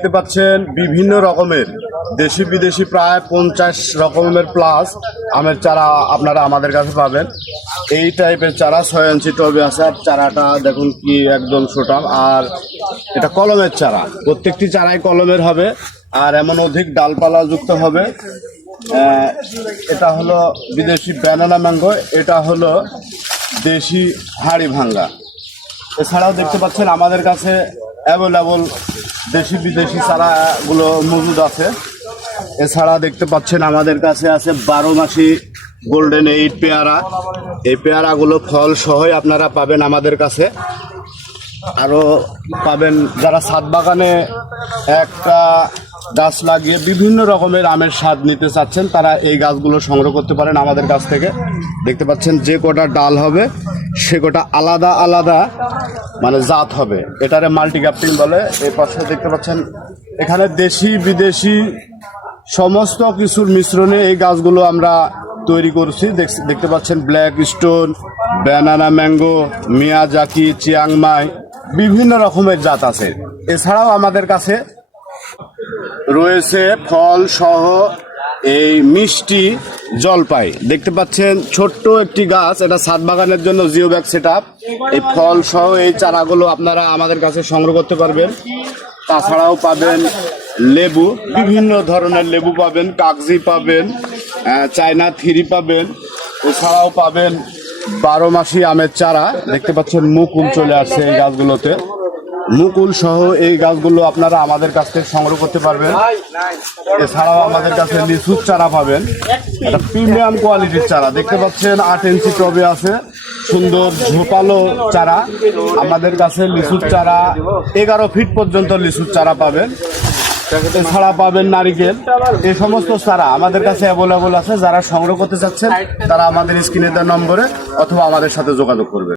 দেখতে পাচ্ছেন বিভিন্ন রকমের দেশি বিদেশি প্রায় 50 রকমের প্লাস আমের চারা আপনারা আমাদের কাছে পাবেন। এই টাইপের চারা 6 ইঞ্চি টবে আছে। আর চারাটা দেখুন কি একদম ছোটাল। আর এটা কলমের চারা, প্রত্যেকটি চারাই কলমের হবে আর এমন অধিক ডালপালা যুক্ত হবে। এটা হলো বিদেশি ব্যানানা ম্যাঙ্গো, এটা হলো দেশি হাড়ি ভাঙ্গা। এছাড়াও দেখতে পাচ্ছেন আমাদের কাছে অ্যাভেলেবল দেশি বিদেশি চারাগুলো মজুদ আছে। এছাড়া দেখতে পাচ্ছেন আমাদের কাছে আছে 12 মাসি গোল্ডেন এই পেয়ারা। এই পেয়ারাগুলো ফল সহই আপনারা পাবেন আমাদের কাছে। আরও পাবেন যারা ছাদ বাগানে একটা গাছ লাগিয়ে বিভিন্ন রকমের আমের স্বাদ নিতে চাচ্ছেন, তারা এই গাছগুলো সংগ্রহ করতে পারেন আমাদের কাছ থেকে। দেখতে পাচ্ছেন যে কটা ডাল হবে সে কটা আলাদা আলাদা মানে জাত হবে, এটারে মাল্টি গ্রাফটিং বলে। এই পাশে দেখতে পাচ্ছেন এখানে দেশি বিদেশি সমস্ত কিছুর মিশ্রণে এই গাছগুলো আমরা তৈরি করছি। দেখতে পাচ্ছেন black stone, banana mango, Miyazaki, Chiang Mai, বিভিন্ন রকমের জাত আছে। এছাড়াও আমাদের কাছে রয়েছে ফল সহ এই মিষ্টি জলপাই। দেখতে পাচ্ছেন ছোট্ট একটি গাছ, এটা ছাদ বাগানের জন্য জিও ব্যাগ সেট আপ। এই ফল সহ এই চারাগুলো আপনারা আমাদের কাছে সংগ্রহ করতে পারবেন। তাছাড়াও পাবেন লেবু, বিভিন্ন ধরনের লেবু পাবেন, কাগজি পাবেন, চায়না থ্রি পাবেন। এছাড়াও পাবেন 12 মাসি আমের চারা। দেখতে পাচ্ছেন মুকুল চলে আসছে এই গাছগুলোতে। মুকুল সহ এই গাছগুলো আপনারা আমাদের কাছ থেকে সংগ্রহ করতে পারবেন। এছাড়াও আমাদের কাছে লিচুর চারা পাবেন, একটা প্রিমিয়াম কোয়ালিটির চারা। দেখতে পাচ্ছেন 8 ইঞ্চি টবে আছে, সুন্দর ঝোপালো চারা। আমাদের কাছে লিচুর চারা 11 ফিট পর্যন্ত লিচুর চারা পাবেন। এছাড়া পাবেন নারিকেল। এই সমস্ত চারা আমাদের কাছে অ্যাভেলেবল আছে। যারা সংগ্রহ করতে চাচ্ছেন তারা আমাদের স্ক্রিনে দেওয়া নম্বরে অথবা আমাদের সাথে যোগাযোগ করবে।